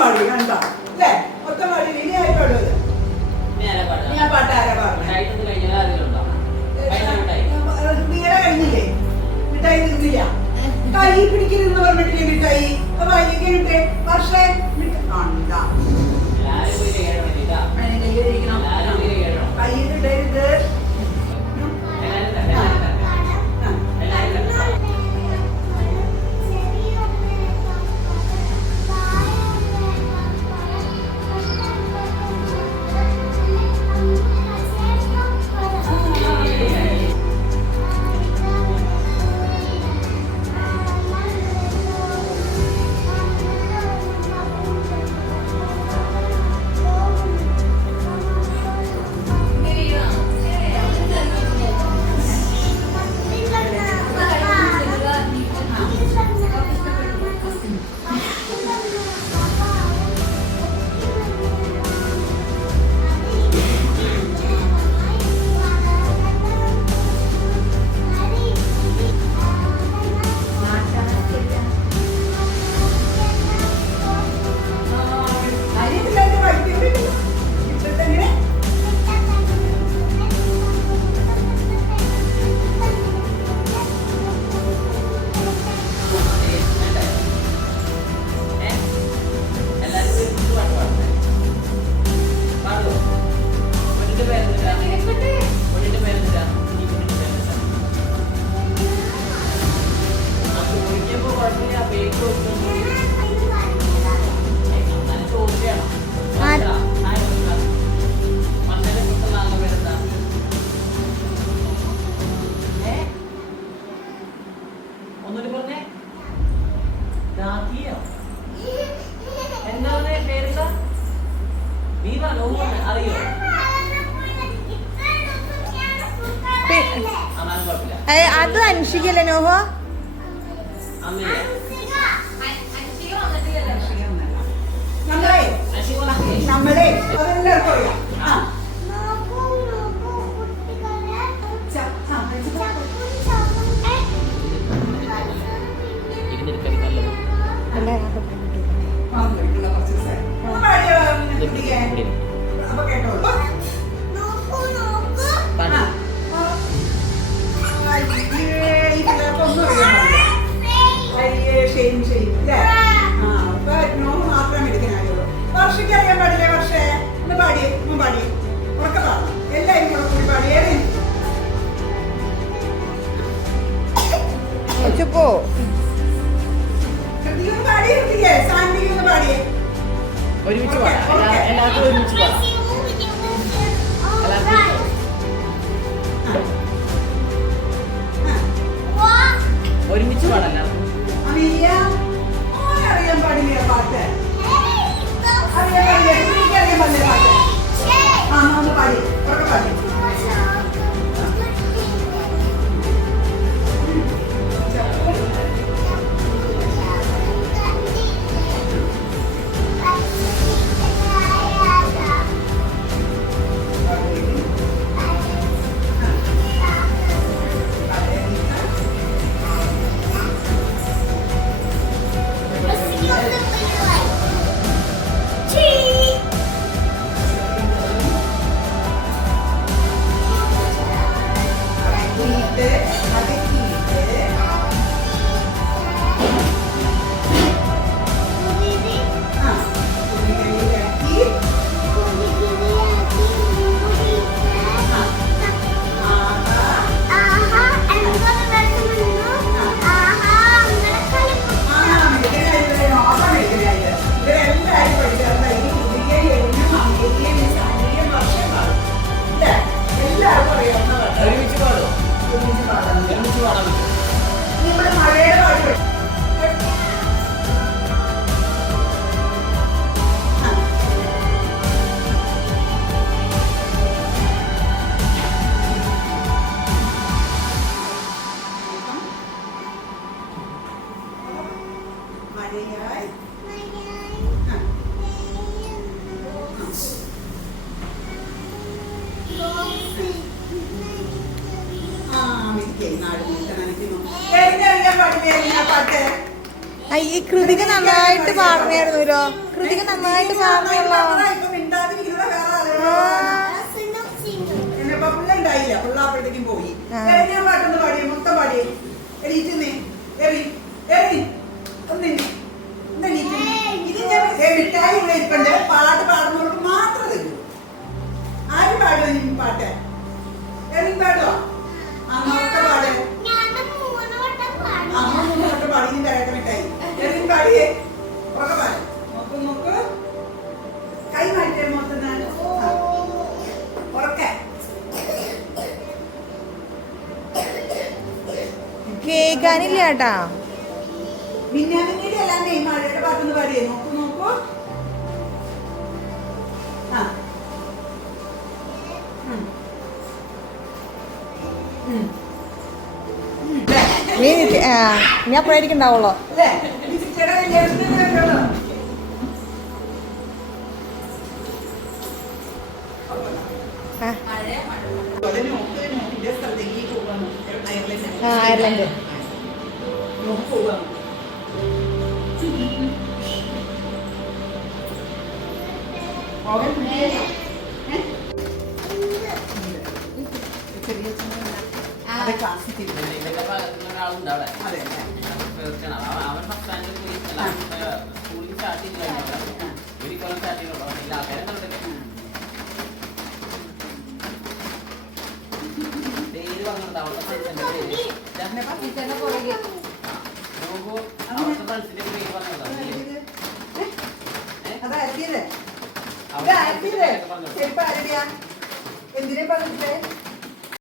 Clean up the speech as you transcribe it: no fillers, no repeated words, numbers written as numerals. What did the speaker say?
പാടി കണ്ടോ അല്ലേ? മൊത്തം പാടി ഇനി ആയി പാടുന്നത്. ഞാൻ പാട്ട് ആരാ പാടുന്നത്? മീര കഴിഞ്ഞില്ലേ? മിഠായി തിന്നില്ല. കൈ പിടിക്കുന്ന പറഞ്ഞിട്ടില്ലേ മിഠായി? വൈകിട്ട് പക്ഷേ കണ്ടാ കൈയിട്ടിട്ടരുത്. അത് അൻഷികല്ലേ നോഹോ? നമ്മളെ അതെല്ലാവർക്കും അറിയാം. അപ്പൊ കേട്ടോളൂ. മാത്രം എടുക്കാനായുള്ളൂ. വർഷയ്ക്ക് അറിയാൻ പാടില്ലേ? വർഷേ ഒന്ന് പാടി, ഒന്ന് പാടി ഉറക്ക പാടാം. എല്ലാവരും കൂടെ കൂടി പാടിയേ. പാടിയിരിക്കില്ലേ? സാന്റി ഒന്ന് പാടിയേ. ഒരുമിച്ച് പാടാം. എല്ലാവർക്കും ഒരുമിച്ച് പാടാം. ഒരുമിച്ച് പാടല്ല. അറിയാൻ പാടില്ല പാട്ട്. അറിയാൻ പാടില്ല. അറിയാൻ പാടില്ല പാട്ട്. ഒന്ന് പാടി ഉറക്കെ പാടി. ഈ കൃതിക നന്നായിട്ട് പാടണമായിരുന്നല്ലോ. കൃതിക നന്നായിട്ട് പാടണല്ലോ. ഇപ്പൊ മിണ്ടാതിരിക്കുന്ന വേറെ ആളുകളോ ഇപ്പൊ പിള്ളുണ്ടായില്ല, പിള്ളാപ്പോഴത്തേക്കും പോയി. ഞാൻ പാട്ടൊന്ന് പാടിയേ, മൊത്തം പാടിയേ. എണീറ്റുന്നേ, എറി എറി ഒന്നിന് ഇത് ഞാൻ മിഠായി ഇവിടെ ഇരിപ്പുണ്ട്. പാട്ട് പാടുന്നവർക്ക് മാത്രം തരൂ. ആരും പാടുമോ നീ പാട്ട്? എറി പാടുവോ? അമ്മൊക്കെ പാട്. അമ്മ 3 വട്ടം പാടി. നിന്റെ അഴക മിഠായി എറി പാടിയേ. ഒക്കെ പാട്. നോക്ക് നോക്ക്, കൈ മാറ്റേ മൊത്തം ഉറക്കെ. കേൾക്കാനില്ല കേട്ടാ. മിന്നാമിന്നിയുടെ അല്ലാന്നേ മഴയുടെ പാട്ടൊന്ന് പാടിയേ. നോക്കൂ നോക്കൂ. ആ നീ അപ്പോഴായിരിക്കും ഉണ്ടാവുള്ളോ. അല്ലേ? ഈ ചിച്ചയുടെ കല്യാണത്തിന് വരുമല്ലോ. അയർലൻഡ് ഒരാളുണ്ട് അവിടെ. അവൻ ഫസ്റ്റ് സ്റ്റാൻഡേർഡ് പോയി സ്കൂളിൽ സ്റ്റാർട്ട് ചെയ്ത് കഴിഞ്ഞിട്ടാണ്. ഒരു കൊല്ലം സ്റ്റാർട്ട് ചെയ്യുള്ളൂ. എല്ലാ ആൾക്കാരും കണ്ടിട്ട് പേര് പറഞ്ഞിട്ടുണ്ട്. അവളുടെ ഫ്രണ്ട്സിന്റെ പേര് നോക്കൂ. അവളുടെ ഫ്രണ്ട്സിന്റെ പേര് പറഞ്ഞിട്ടുണ്ടോ? എന്തിനെ പറഞ്ഞിട്ടേ?